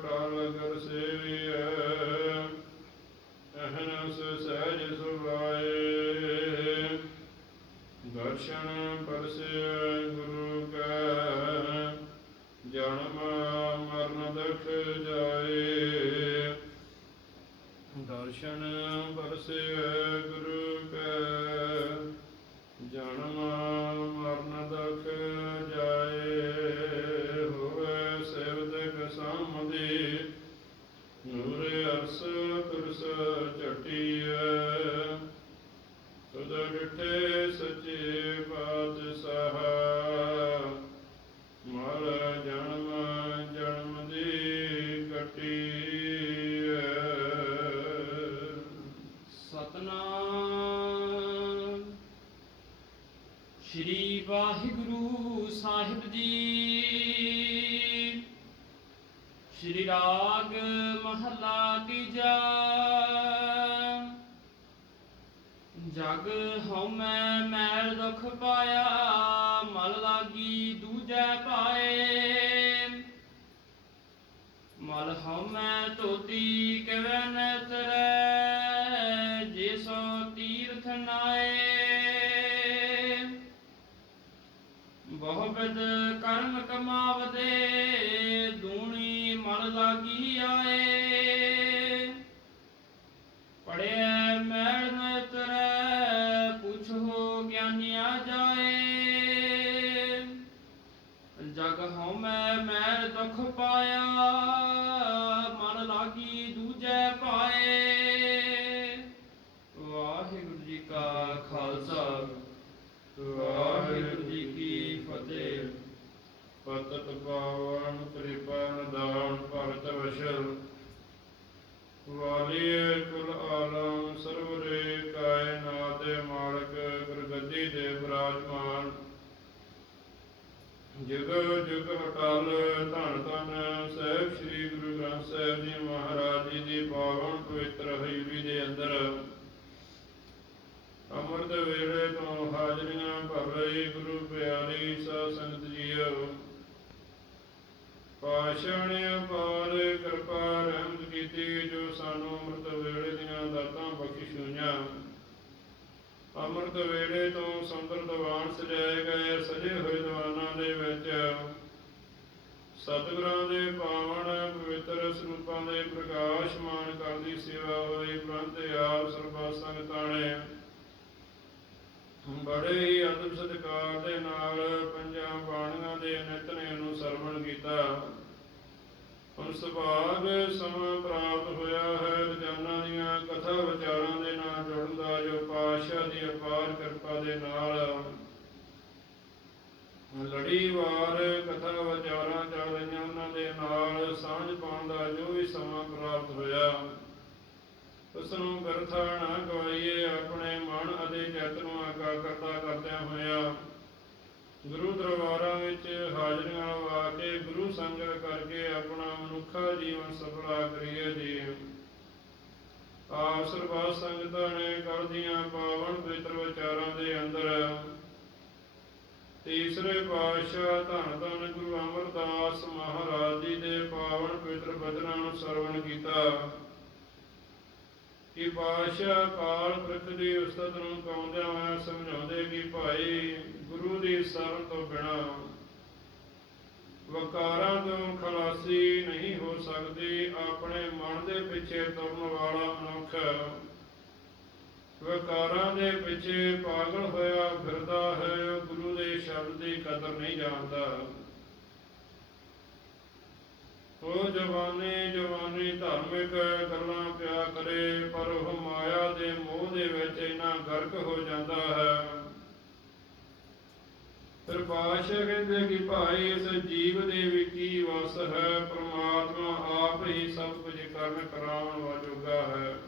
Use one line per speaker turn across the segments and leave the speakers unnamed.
ਟਾਲ ਕਰ ਸੇਵੀਐ
ਸ਼੍ਰੀ ਵਾਹਿਗੁਰੂ ਸਾਹਿਬ ਜੀ। ਸ਼੍ਰੀ ਰਾਗ ਮਹਲਾ ਤੀਜਾ ਜਗ ਹਉਮੈ ਮੈਲ ਦੁਖ ਪਾਇਆ, ਮਲ ਲਾਗੀ ਦੂਜੈ ਪਾਏ। ਮਲ ਹਉਮੈ ਧੋਤੀ ਕਿਵੈ ਨ ਬਹੁ ਕਰਮ ਕਮਾਵਦੇ, ਦੂਣੀ ਮਨ ਲਾਗੀ ਆਏ। ਪੜਿਐ ਮੈਲ ਨ ਤਰੈ ਪੁੱਛੋ ਗਿਆਨੀਆ ਜਾਏ। ਜਗ ਹਉਮੈ ਮੈਲ ਦੁਖ ਪਾਇਆ।
ਸਜਾਏ ਗਏ ਸਜੇ ਹੋਏ ਦੀਵਾਨਾਂ ਦੇ ਵਿੱਚ ਸਤਿਗੁਰਾਂ ਦੇ ਪਾਵਨ ਪਵਿੱਤਰ ਸਰੂਪਾਂ ਦੇ ਪ੍ਰਕਾਸ਼ਮਾਨ ਕਰਦੀ ਸੇਵਾ ਹੋਈ ਪ੍ਰੰਤ ਆਪ ਸਰਬਾ ਸੰਗਤਾਂ ਬੜੇ ਹੀ ਅਦਬ ਸਤਿਕਾਰ ਦੇ ਨਾਲ ਪੰਜਾਂ ਬਾਣੀਆਂ ਦੇ ਨਿਤਨੇ ਨੂੰ ਸਰਵਣ ਕੀਤਾ ਹੁਣ ਸੁਭਾਗ ਸਮਾਂ ਪ੍ਰਾਪਤ ਹੋਇਆ ਹੈ ਰੋਜ਼ਾਨਾ ਦੀਆਂ ਕਥਾ ਵਿਚਾਰਾਂ ਦੇ ਨਾਲ ਜੁੜਨ ਦਾ ਜੋ ਪਾਤਸ਼ਾਹ ਦੀ ਅਪਾਰ ਕਿਰਪਾ ਦੇ ਨਾਲ ਲੜੀਵਾਰ ਕਥਾ ਵਿਚਾਰਾਂ ਚੱਲ ਰਹੀਆਂ ਉਹਨਾਂ ਦੇ ਨਾਲ, ਸਾਂਝ ਪਾਉਣ ਦਾ ਜੋ ਵੀ ਸਮਾਂ ਪ੍ਰਾਪਤ ਹੋਇਆ। ਉਸ ਨੂੰ ਬਿਰਥਾ ਨਾ ਗਵਾਈਏ, ਆਪਣੇ ਮਨ ਅਤੇ ਚਿੱਤ ਨੂੰ ਆਕਾਕਰਤਾ ਕਰਦਿਆਂ ਹੋਇਆ। ਗੁਰੂ ਦਰਬਾਰਾਂ ਵਿੱਚ ਹਾਜ਼ਰੀਆਂ ਲਵਾ ਕੇ ਗੁਰੂ ਸੰਗਤ ਕਰਕੇ ਆਪਣਾ ਮਨੁੱਖਾ ਜੀਵਨ ਸਫਲਾ ਕਰੀਏ ਜੀ। ਆਪ ਸਰਬੱਤ ਸੰਗਤਾਂ ਨੇ ਕਰਦੀਆਂ ਪਾਵਨ ਪਵਿੱਤਰ ਵਿਚਾਰਾਂ ਦੇ ਅੰਦਰ ਤੀਸਰੇ ਪਾਤਸ਼ਾਹ ਧੰਨ ਧੰਨ ਗੁਰੂ ਅਮਰਦਾਸ ਮਹਾਰਾਜ ਜੀ ਦੇ ਪਾਵਨ ਪਵਿੱਤਰ ਬਚਨਾਂ ਨੂੰ ਸਰਵਣ ਕੀਤਾ। ਕਿ ਪਾਤਸ਼ਾਹ ਕਾਲ ਪੁਰਖ ਉਸਤਤ ਨੂੰ ਗਾਉਂਦਿਆਂ ਹੋਇਆਂ ਸਮਝਾਉਂਦੇ ਕਿ ਭਾਈ ਗੁਰੂ ਦੀ ਸ਼ਰਨ ਤੋਂ ਬਿਨਾ ਵਕਾਰਾਂ ਤੋਂ ਖਲਾਸੀ ਨਹੀਂ ਹੋ ਸਕਦੀ। ਆਪਣੇ ਮਨ ਦੇ ਪਿੱਛੇ ਤੁਰਨ ਵਾਲਾ ਮਨੁੱਖ ਵਿਕਾਰਾਂ ਦੇ ਪਿੱਛੇ ਪਾਗਲ ਹੋਇਆ ਫਿਰਦਾ ਹੈ, ਗੁਰੂ ਦੇ ਸ਼ਬਦ ਦੀ ਕਦਰ ਨਹੀਂ ਜਾਣਦਾ। ਉਹ ਜਵਾਨੀ ਜਵਾਨੀ ਧਾਰਮਿਕ ਗੱਲਾਂ ਪਿਆ ਕਰੇ, ਪਰ ਉਹ ਮਾਇਆ ਦੇ ਮੋਹ ਦੇ ਵਿੱਚ ਇਨਾ ਗਰਕ ਹੋ ਜਾਂਦਾ ਹੈ। ਫਿਰ ਪਾਸ਼ਾ ਕਹਿੰਦੇ ਕਿ ਭਾਈ, ਇਸ ਜੀਵ ਦੇ ਵਿੱਚ ਹੀ ਵਸ ਹੈ, ਪ੍ਰਮਾਤਮਾ ਆਪ ਹੀ ਸਭ ਕੁਝ ਕਰਨ ਕਰਾਉਣ ਵਾਜੋਗਾ ਹੈ।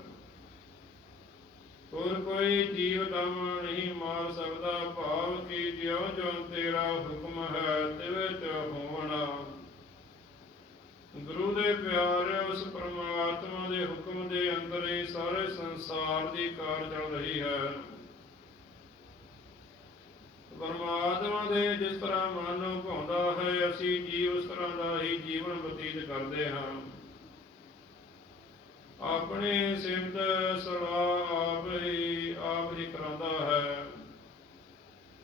ਹੋਰ ਕੋਈ ਜੀਵ ਦਮ ਨਹੀਂ ਮਾਰ ਸਕਦਾ, ਭਾਵ ਕੀ ਜਿਉ ਜਿਉ ਤੇਰਾ ਹੁਕਮ ਹੈ, ਤਿਵੇਂ ਚ ਹੋਵਣਾ ਗੁਰੂ ਦੇ ਪਿਆਰ ਉਸ ਪਰਮਾਤਮਾ ਦੇ ਹੁਕਮ ਦੇ ਅੰਦਰ ਹੀ ਸਾਰੇ ਸੰਸਾਰ ਦੀ ਕਾਰ ਚੱਲ ਰਹੀ ਹੈ। ਪਰਮਾਤਮਾ ਦੇ ਜਿਸ ਤਰ੍ਹਾਂ ਮਨ ਨੂੰ ਭਾਉਂਦਾ ਹੈ, ਅਸੀਂ ਜੀਵ ਉਸ ਤਰ੍ਹਾਂ ਦਾ ਹੀ ਜੀਵਨ ਬਤੀਤ ਕਰਦੇ ਹਾਂ। ਆਪਣੇ ਸਿਮਤ ਸਲਾਹ ਆਪ ਹੀ ਆਪ ਹੀ ਕਰਾਉਂਦਾ ਹੈ।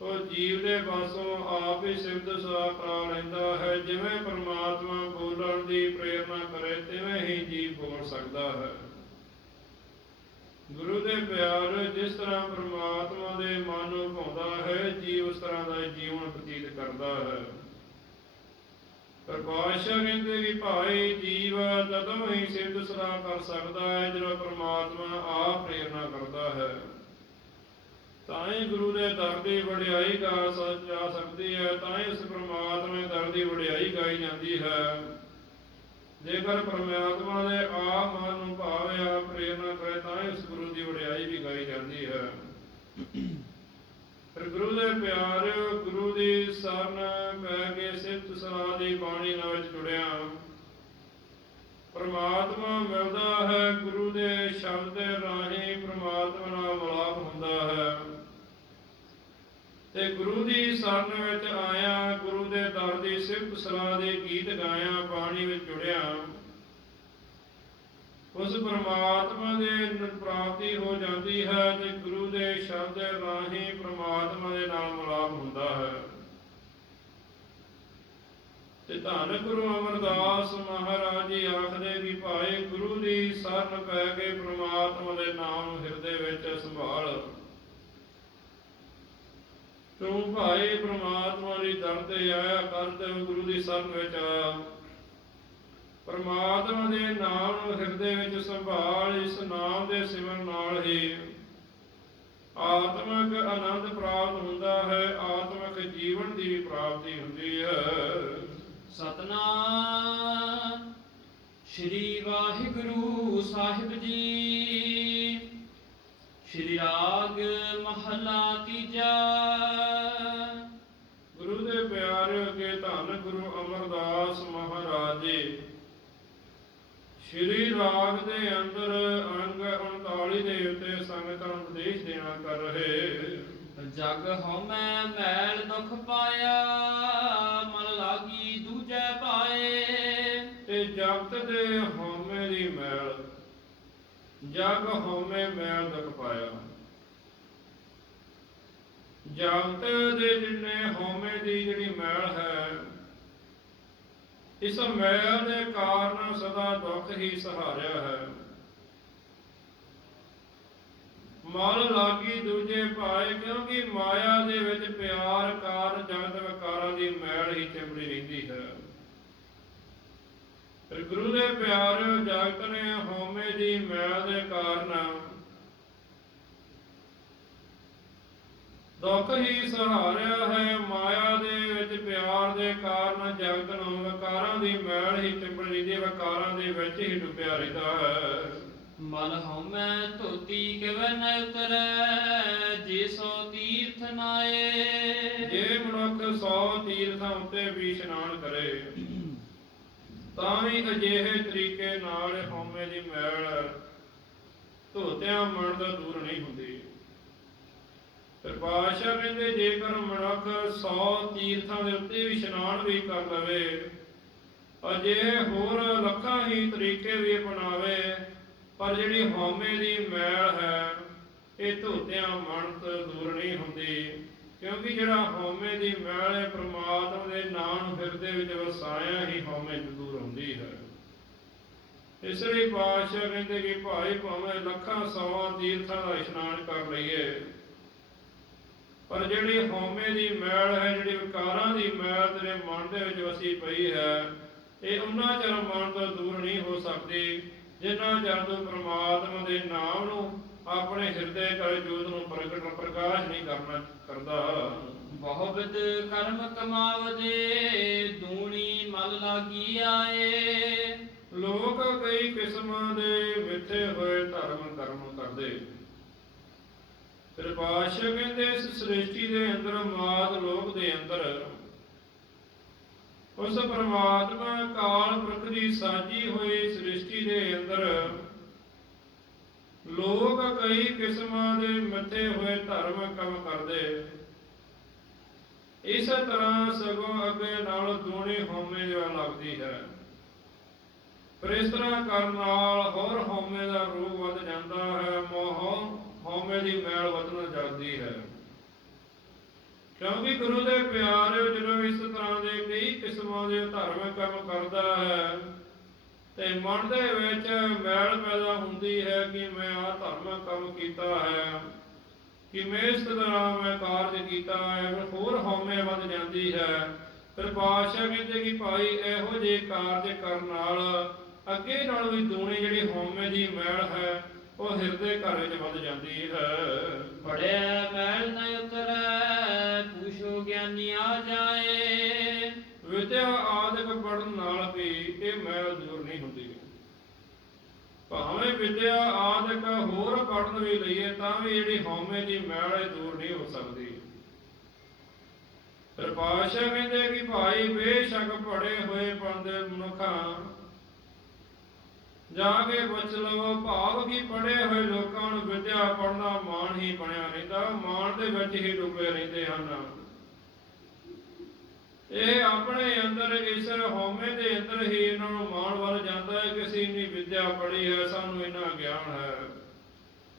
ਉਹ ਜੀਵ ਦੇ ਪਾਸੋਂ ਆਪ ਹੀ ਸਿਮਤ ਸਲਾਹ ਕਰਾ ਲੈਂਦਾ ਹੈ। ਜਿਵੇਂ ਪਰਮਾਤਮਾ ਬੋਲਣ ਦੀ ਪ੍ਰੇਰਣਾ ਕਰੇ, ਤਿਵੇਂ ਹੀ ਜੀਵ ਬੋਲ ਸਕਦਾ ਹੈ। ਗੁਰੂ ਦੇ ਪਿਆਰ ਜਿਸ ਤਰ੍ਹਾਂ ਪਰਮਾਤਮਾ ਦੇ ਮਨ ਨੂੰ ਭਾਉਂਦਾ ਹੈ, ਜੀਵ ਉਸ ਤਰ੍ਹਾਂ ਦਾ ਜੀਵਨ ਬਤੀਤ ਕਰਦਾ ਹੈ। ਪਰ ਪਾਤਸ਼ਾਹ ਕਹਿੰਦੇ ਜੀਵ, ਤਦੋਂ ਹੀ ਸਿੱਧ ਸਲਾਹ ਕਰ ਸਕਦਾ ਹੈ ਜਦੋਂ ਪ੍ਰਮਾਤਮਾ ਆਪ ਪ੍ਰੇਰਣਾ ਕਰਦਾ ਹੈ। ਤਾਂ ਗੁਰੂ ਦੇ ਦਰ ਵਡਿਆਈ ਗਾ ਜਾ ਸਕਦੀ ਹੈ ਤਾਂ ਹੀ ਉਸ ਪ੍ਰਮਾਤਮਾ ਦੇ ਦਰ ਦੀ ਵਡਿਆਈ ਗਾਈ ਜਾਂਦੀ ਹੈ। ਜੇਕਰ ਪਰਮਾਤਮਾ ਦੇ ਆਪ ਮਨ ਨੂੰ ਭਾਵੇ ਆ ਪ੍ਰੇਰਣਾ ਕਰੇ ਤਾਂ ਹੀ ਉਸ ਗੁਰੂ ਦੀ ਵਡਿਆਈ ਵੀ ਗਾਈ ਜਾਂਦੀ ਹੈ। ਫਿਰ ਗੁਰੂ ਦੇ ਪਿਆਰ ਗੁਰੂ ਦੀ ਸਰਨ ਪੈ ਕੇ ਸਿਫਤ ਸਲਾਹ ਦੀ ਬਾਣੀ ਨਾਲ ਜੁੜਿਆ। ਪਰਮਾਤਮਾ ਮਿਲਦਾ ਹੈ, ਗੁਰੂ ਦੇ ਸ਼ਬਦ ਦੇ ਰਾਹੀਂ ਪਰਮਾਤਮਾ ਨਾਲ ਮਿਲਾਪ ਹੁੰਦਾ ਹੈ। ਤੇ ਗੁਰੂ ਦੀ ਸ਼ਰਨ ਵਿੱਚ ਆਇਆ, ਗੁਰੂ ਦੇ ਦਰ ਦੀ ਸਿਫਤ ਸਲਾਹ ਦੇ ਗੀਤ ਗਾਇਆ, ਬਾਣੀ ਵਿੱਚ ਜੁੜਿਆ। ਉਸ ਪਰਮਾਤਮਾ ਦੇ ਪ੍ਰਾਪਤੀ ਹੋ ਜਾਂਦੀ ਹੈ ਤੇ ਗੁਰੂ ਦੇ ਸ਼ਬਦ ਰਾਹੀਂ ਪਰਮਾਤਮਾ ਦੇ ਨਾਲ ਮਿਲਾਪ ਹੁੰਦਾ ਹੈ। ਤੇ ਧੰਨ ਗੁਰੂ ਅਮਰਦਾਸ ਮਹਾਰਾਜ ਜੀ ਆਖਦੇ ਵੀ ਭਾਏ ਗੁਰੂ ਦੀ ਸ਼ਰਨ ਪੈ ਕੇ ਪ੍ਰਮਾਤਮਾ ਦੇ ਨਾਮ ਹਿਰਦੇ ਵਿੱਚ ਸੰਭਾਲ। ਤੂੰ ਭਾਈ ਪ੍ਰਮਾਤਮਾ ਦੀ ਦਰ ਤੇ ਆਇਆ ਕਰ ਤੇ ਗੁਰੂ ਦੀ ਸ਼ਰਨ ਵਿੱਚ ਆਇਆ। ਪ੍ਰਮਾਤਮਾ ਦੇ ਨਾਮ ਨੂੰ ਹਿਰਦੇ ਵਿੱਚ ਸੰਭਾਲ ਇਸ ਨਾਮ ਦੇ ਸਿਮਰਨ ਨਾਲ ਹੀ ਆਤਮਿਕ ਆਨੰਦ ਪ੍ਰਾਪਤ ਹੁੰਦਾ ਹੈ ਆਤਮਿਕ ਜੀਵਨ ਦੀ ਵੀ ਪ੍ਰਾਪਤੀ ਹੁੰਦੀ ਹੈ।
ਸਤਨਾਮ। ਸ਼੍ਰੀ ਵਾਹਿਗੁਰੂ ਸਾਹਿਬ ਜੀ। ਸ਼੍ਰੀ ਰਾਗ ਮਹਲਾ ਤੀਜਾ।
ਗੁਰੂ ਦੇ ਪਿਆਰੇ ਅੱਗੇ ਧੰਨ ਗੁਰੂ ਅਮਰਦਾਸ ਮਹਾਰਾਜ ਜੀ। ਸ਼੍ਰੀ ਰਾਗ ਦੇ ਅੰਦਰ ਅੰਗ 39 ਦੇ ਉੱਤੇ ਸੰਗਤਾਂ ਨੂੰ ਉਪਦੇਸ਼ ਦੇਣਾ ਕਰ ਰਹੇ।
ਜਗ ਹਉਮੈ ਮੈਲ ਦੁਖ ਪਾਇਆ ਮਨ ਲਾਗੀ ਦੂਜੈ ਪਾਏ।
ਤੇ ਜਗਤ ਦੇ ਹਉਮੈ ਦੀ ਮੈਲ ਜਗ ਹਉਮੈ ਮੈਲ ਦੁਖ ਪਾਇਆ। ਜਗਤ ਦੇ ਜਿੰਨੇ ਹਉਮੈ ਦੀ ਜਿਹੜੀ ਮੈਲ ਹੈ ਇਸ ਮੈਲ ਦੇ ਕਾਰਨ ਸਦਾ ਦੁੱਖ ਹੀ ਸਹਾਰਿਆ ਹੈ। ਮਨ ਲਾਗੀ ਦੂਜੇ ਭਾਏ ਕਿਉਂਕਿ ਮਾਇਆ ਦੇ ਵਿੱਚ ਪਿਆਰ ਕਾਰ ਜਗਤ, ਵਿਕਾਰਾਂ ਦੀ ਮੈਲ ਹੀ ਚਿੰਬੜੀ ਰਹਿੰਦੀ ਹੈ। ਫਿਰ ਗੁਰੂ ਦੇ ਪਿਆਰ ਜਗਤ ਨੇ ਹਉਮੈ ਦੀ ਮੈਲ ਦੇ ਕਾਰਨ ਦੁੱਖ ਹੀ ਸਹਾਰਿਆ ਹੈ। ਮਾਇਆ ਦੇ ਪਿਆਰ ਦੇ ਕਾਰਨ ਜਗਤ ਨੂੰ ਵਿਕਾਰਾਂ ਦੀ ਮੈਲ ਹੀ ਚਿੰਬੜ ਲੈਂਦੀ ਹੈ ਵਿਕਾਰਾਂ ਦੇ ਵਿੱਚ ਹੀ ਡੁੱਬਿਆ ਰਹਿੰਦਾ ਹੈ।
ਮਲ ਹਉਮੈ ਧੋਤੀ ਕਿਵੈ ਨ ਉਤਰੈ ਜੇ ਸੋ ਤੀਰਥ ਨਾਏ।
ਜੇ ਮਨੁੱਖ 100 ਤੀਰਥਾਂ ਉੱਤੇ ਵੀ ਇਸ਼ਨਾਨ ਕਰੇ ਤਾਂ ਵੀ ਅਜਿਹੇ ਤਰੀਕੇ ਨਾਲ ਹਉਮੈ ਦੀ ਮੈਲ ਧੋਤਿਆਂ ਮਨ ਦਾ ਦੂਰ ਨਹੀਂ ਹੁੰਦੀ। ਪਾਸ਼ਾ ਕਹਿੰਦੇ, ਜੇਕਰ ਮਨੁੱਖ 100 ਤੀਰਥਾਂ ਦੇ ਉੱਤੇ ਵੀ ਇਸ਼ਨਾਨ ਵੀ ਕਰ ਲਵੇ ਅਜਿਹੇ ਹੋਰ ਲੱਖਾਂ ਹੀ ਤਰੀਕੇ ਵੀ ਅਪਣਾਵੇ, ਪਰ ਜਿਹੜੀ ਹਉਮੈ ਦੀ ਮੈਲ ਹੈ, ਇਹ ਧੋਤਿਆਂ ਮਨ ਤੋਂ ਦੂਰ ਨਹੀਂ ਹੁੰਦੀ। ਕਿਉਂਕਿ ਜਿਹੜਾ ਹਉਮੈ ਦੀ ਮੈਲ ਹੈ, ਪ੍ਰਮਾਤਮਾ ਦੇ ਨਾਮ ਫਿਰਦੇ ਹਿਰਦੇ ਵਿੱਚ ਵਸਾਇਆ ਹੀ ਹਉਮੈ ਤੋਂ ਦੂਰ ਹੁੰਦੀ ਹੈ। ਇਸ ਲਈ ਪਾਤਸ਼ਾਹ ਕਹਿੰਦੇ ਕਿ ਭਾਈ ਭਾਵੇਂ ਲੱਖਾਂ ਸੌਆਂ ਤੀਰਥਾਂ ਦਾ ਇਸ਼ਨਾਨ ਕਰ ਲਈਏ ਪਰ ਜਿਹੜੀ ਹਉਮੈ ਦੀ ਮੈਲ ਹੈ ਜਿਹੜੀ ਵਿਕਾਰਾਂ ਦੀ ਮੈਲ ਤੇਰੇ ਮਨ ਦੇ ਵਿੱਚ ਵਸੀ ਪਈ ਹੈ ਇਹ ਉਹਨਾਂ ਚਿਰ ਮਨ ਤੋਂ ਦੂਰ ਨਹੀਂ ਹੋ ਸਕਦੀ ਜਿੰਨਾ ਚਿਰ ਤੂੰ ਪ੍ਰਮਾਤਮਾ ਦੇ ਨਾਮ ਨੂੰ ਆਪਣੇ ਹਿਰਦੇ ਕਰ ਜੋਤ ਨੂੰ ਪ੍ਰਗਟ ਪ੍ਰਕਾਸ਼ ਨਹੀਂ ਕਰਨਾ ਕਰਦਾ।
ਬਹੁਬਿਦ ਕਰਮ ਕਮਾਵਦੇ ਦੂਣੀ ਮਲ ਲਾਗੀ ਆਏ।
ਲੋਕ ਕਈ ਕਿਸਮਾਂ ਦੇ ਮਿੱਥੇ ਹੋਏ ਧਰਮ ਕਰਮ ਕਰਦੇ। ਫਿਰ ਕਹਿੰਦੇ ਇਸ ਸ੍ਰਿਸ਼ਟੀ ਦੇ ਅੰਦਰ ਮਾਦ ਲੋਕ ਦੇ ਅੰਦਰ। ਉਸ ਪ੍ਰਮਾਤਮਾ ਕਾਲ ਪੁਰਖ ਦੀ ਸਾਜੀ ਹੋਈ ਸ੍ਰਿਸ਼ਟੀ ਦੇ ਅੰਦਰ ਲੋਕ ਕਈ ਕਿਸਮਾਂ ਦੇ ਮੱਥੇ ਹੋਏ ਧਰਮ ਕੰਮ ਕਰਦੇ। ਇਸ ਤਰ੍ਹਾਂ ਸਗੋਂ ਅੱਗੇ ਨਾਲ ਦੂਣੀ ਹਉਮੈ ਜਿਹਾ ਲੱਗਦੀ ਹੈ। ਪਰ ਇਸ ਤਰ੍ਹਾਂ ਕਰਨ ਨਾਲ ਹੋਰ ਹਉਮੈ ਦਾ ਰੂਪ ਵੱਧ ਜਾਂਦਾ ਹੈ। ਮੋਹ ਹਉਮੈ ਦੀ ਮੈਲ ਵਧਣ ਜਾਂਦੀ ਹੈ। ਕਿਉਂਕਿ ਗੁਰੂ ਦੇ ਪਿਆਰ ਜਦੋਂ ਇਸ ਤਰ੍ਹਾਂ ਦੇ ਕਈ ਕਿਸਮਾਂ ਦੇ ਧਾਰਮਿਕ ਕੰਮ ਕਰਦਾ ਹੈ, ਤੇ ਮਨ ਦੇ ਵਿੱਚ ਮੈਲ ਪੈਦਾ ਹੁੰਦੀ ਹੈ ਕਿ ਮੈਂ ਆਹ ਧਾਰਮਿਕ ਕੰਮ ਕੀਤਾ ਹੈ, ਕਿ ਮੈਂ ਇਸ ਤਰ੍ਹਾਂ ਮੈਂ ਕਾਰਜ ਕੀਤਾ ਹੈ, ਫਿਰ ਹੋਰ ਹਉਮੈ ਵੱਧ ਜਾਂਦੀ ਹੈ। ਫਿਰ ਪਾਤਸ਼ਾਹ ਕਹਿੰਦੇ ਕਿ ਭਾਈ, ਇਹੋ ਜਿਹੇ ਕਾਰਜ ਕਰਨ ਨਾਲ ਅੱਗੇ ਨਾਲ ਵੀ ਦੂਣੀ ਜਿਹੜੀ ਹਉਮੈ ਦੀ ਮੈਲ ਹੈ ਉਹ ਹਿਰਦੇ ਘਰ ਵਿੱਚ ਵੱਧ ਜਾਂਦੀ ਹੈ।
ਬੜਿਆ ਮੈਲ ਨ ਉਤਰੈ ਪੂਛੋ ਗਿਆਨੀ ਆ ਜਾਏ।
ਵਿਦਿਆ ਆਦਿਕ ਪੜਨ ਨਾਲ ਵੀ ਇਹ ਮੈਲ ਦੂਰ ਨਹੀਂ ਹੁੰਦੀ। ਭਾਵੇਂ ਵਿਦਿਆ ਆਦਿਕ ਹੋਰ ਪੜਨ ਵੀ ਲਈਏ ਤਾਂ ਵੀ ਜਿਹੜੀ ਹਉਮੈ ਦੀ ਮੈਲ ਦੂਰ ਨਹੀਂ ਹੋ ਸਕਦੀ। ਫਿਰ ਪਾਸ਼ਾ ਕਹਿੰਦੇ ਕਿ ਭਾਈ ਬੇਸ਼ੱਕ ਪੜੇ ਹੋਏ ਬੰਦੇ ਮਨੁੱਖਾਂ ਜਾ ਕੇ ਬਚ ਲਵੋ ਭਾਵ ਕੀ ਪੜੇ ਹੋਏ ਲੋਕਾਂ ਨੂੰ ਵਿਦਿਆ ਪੜਨਾ ਮਾਣ ਹੀ ਬਣਿਆ ਰਹਿੰਦਾ, ਮਾਣ ਦੇ ਵਿੱਚ ਹੀ ਡੁੱਬੇ ਰਹਿੰਦੇ ਹਨ। ਇਹ ਆਪਣੇ ਅੰਦਰ, ਇਸ ਹਉਮੈ ਦੇ ਅੰਦਰ ਹੀ ਇਹਨਾਂ ਨੂੰ ਮਾਣ ਵੱਲ ਜਾਂਦਾ ਹੈ ਕਿ ਅਸੀਂ ਇੰਨੀ ਵਿਦਿਆ ਪੜ੍ਹੀ ਹੈ, ਸਾਨੂੰ ਇੰਨਾ ਗਿਆਨ ਹੈ।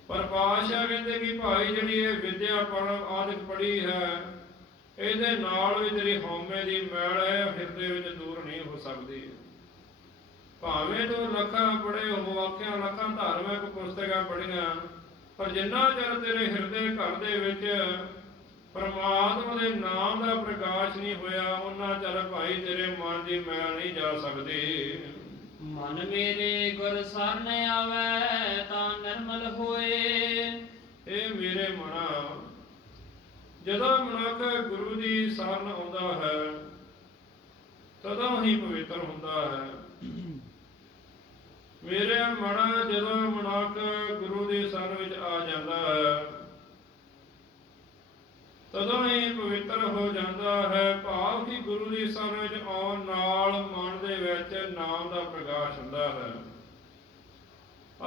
ਪਰ ਪਾਸ਼ਾ ਕਹਿੰਦੇ ਕਿ ਭਾਈ ਜਿਹੜੀ ਇਹ ਵਿਦਿਆ ਪੜ੍ਹ ਆਦਿਕ ਪੜ੍ਹੀ ਹੈ, ਇਹਦੇ ਨਾਲ ਵੀ ਤੇਰੀ ਹਉਮੈ ਦੀ ਮੈਲ ਹੈ, ਹਿਰਦੇ ਵਿੱਚ ਦੂਰ ਨਹੀਂ ਹੋ ਸਕਦੀ। ਭਾਵੇਂ ਤੂੰ ਲੱਖਾਂ ਪੜ੍ਹੇ ਹੋ ਵਾਕਿਆ ਲੱਖਾਂ ਧਾਰਮਿਕ ਪੁਸਤਕਾਂ ਪੜ੍ਹੀਆਂ ਪਰ ਜਿੰਨਾ ਚਿਰ ਤੇਰੇ ਹਿਰਦੇ ਘਰ ਦੇ ਵਿੱਚ ਪਰਮਾਤਮਾ ਦੇ ਨਾਮ ਦਾ ਪ੍ਰਕਾਸ਼ ਨਹੀਂ ਹੋਇਆ ਉਹਨਾਂ ਚਿਰ ਭਾਈ ਤੇਰੇ ਮਨ ਦੀ ਮੈਲ ਨਹੀਂ ਜਾ ਸਕਦੀ।
ਮਨ ਮੇਰੇ ਗੁਰ ਸਰਨ ਆਵੈ ਤਾਂ ਨਿਰਮਲ ਹੋਏ।
ਇਹ ਮੇਰੇ ਮਨਾ ਜਦੋਂ ਮਨੁੱਖ ਗੁਰੂ ਦੀ ਸ਼ਰਨ ਆਉਂਦਾ ਹੈ ਤਦੋਂ ਹੀ ਪਵਿੱਤਰ ਹੁੰਦਾ ਹੈ। ਮੇਰੇ ਮਨ ਜਦੋਂ ਮਨੁੱਖ ਗੁਰੂ ਦੀ ਸ਼ਰਨ ਵਿੱਚ ਆ ਜਾਂਦਾ ਹੈ, ਤਦੋਂ ਹੀ ਪਵਿੱਤਰ ਹੋ ਜਾਂਦਾ ਹੈ। ਭਾਵ ਕਿ ਗੁਰੂ ਦੀ ਸ਼ਰਨ ਵਿੱਚ ਆਉਣ ਨਾਲ ਮਨ ਦੇ ਵਿੱਚ ਨਾਮ ਦਾ ਪ੍ਰਕਾਸ਼ ਹੁੰਦਾ ਹੈ।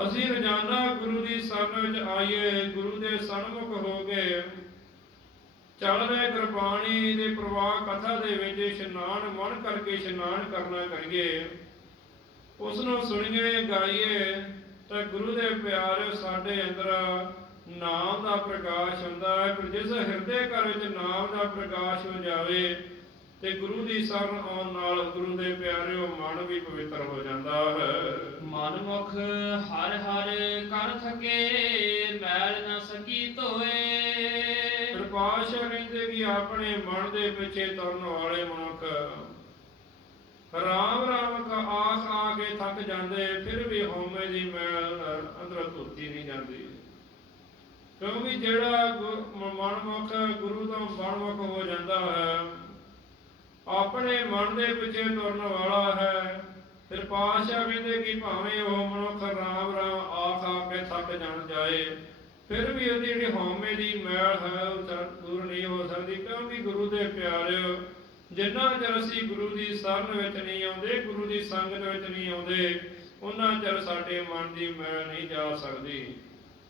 ਅਸੀਂ ਰੋਜ਼ਾਨਾ ਗੁਰੂ ਦੀ ਸ਼ਰਨ ਵਿੱਚ ਆਈਏ, ਗੁਰੂ ਦੇ ਸਨਮੁਖ ਹੋ ਕੇ ਚੱਲ ਰਹੇ ਗੁਰਬਾਣੀ ਦੇ ਪ੍ਰਵਾਹ ਕਥਾ ਦੇ ਵਿੱਚ ਇਸ਼ਨਾਨ ਮਨ ਕਰਕੇ ਇਸ਼ਨਾਨ ਕਰਨਾ ਕਰੀਏ ਉਸ ਨੂੰ ਸੁਣੀਏ ਗਾਈਏ ਤਾਂ ਗੁਰੂ ਦੇ ਪਿਆਰ ਸਾਡੇ ਅੰਦਰ ਨਾਮ ਦਾ ਪ੍ਰਕਾਸ਼ ਹੁੰਦਾ ਹੈ ਪਰ ਜਿਸ ਹਿਰਦੇ ਘਰ ਵਿੱਚ ਨਾਮ ਦਾ ਪ੍ਰਕਾਸ਼ ਹੋ ਜਾਵੇ ਤੇ ਗੁਰੂ ਦੀ ਸ਼ਰਨ ਆਉਣ ਨਾਲ ਗੁਰੂ ਦੇ ਪਿਆਰਿਓ ਮਨ ਵੀ ਪਵਿੱਤਰ ਹੋ ਜਾਂਦਾ ਹੈ।
ਮਨ ਮੁਖ ਹਰ ਹਰ ਕਰ ਥਕੇ ਮੈਲ ਨ ਸਕੀ ਧੋਏ।
ਪ੍ਰਕਾਸ਼ ਕਹਿੰਦੇ ਕਿ ਆਪਣੇ ਮਨ ਦੇ ਪਿੱਛੇ ਤੁਰਨ ਵਾਲੇ ਮਨੁੱਖ ਰਾਮ ਰਾਮ ਕਾ ਆਖ ਆ ਕੇ ਥੱਕ ਜਾਂਦੇ, ਫਿਰ ਵੀ ਹਉਮੈ ਦੀ ਮੈਲ ਅੰਦਰ ਧੁੱਤੀ ਨਹੀਂ ਜਾਂਦੀ। ਕਿਉਂਕਿ ਜਿਹੜਾ ਮਨਮੁਖ ਗੁਰੂ ਤੋਂ ਮਨਮੁਖ ਹੋ ਜਾਂਦਾ ਹੈ, ਆਪਣੇ ਮਨ ਦੇ ਪਿੱਛੇ ਤੁਰਨ ਵਾਲਾ ਹੈ, ਫਿਰ ਪਾਤਸ਼ਾਹ ਕਹਿੰਦੇ ਕਿ ਭਾਵੇਂ ਉਹ ਮਨੁੱਖ ਰਾਮ ਰਾਮ ਆਖ ਆ ਕੇ ਥੱਕ ਜਾਣ ਜਾਏ, ਫਿਰ ਵੀ ਉਹਦੀ ਜਿਹੜੀ ਹਉਮੈ ਦੀ ਮੈਲ ਹੈ, ਉਹ ਦੂਰ ਨਹੀਂ ਹੋ ਸਕਦੀ। ਕਿਉਂਕਿ ਗੁਰੂ ਦੇ ਪਿਆਰਿਓ ਜਿੰਨਾ ਚਿਰ ਅਸੀਂ ਗੁਰੂ ਦੀ ਸ਼ਰਨ ਵਿੱਚ ਨਹੀਂ ਆਉਂਦੇ, ਗੁਰੂ ਦੀ ਸੰਗਤ ਵਿੱਚ ਨਹੀਂ ਆਉਂਦੇ, ਉਹਨਾਂ ਚਿਰ ਸਾਡੇ ਮਨ ਦੀ ਮੈਲ ਨਹੀਂ ਜਾ ਸਕਦੀ।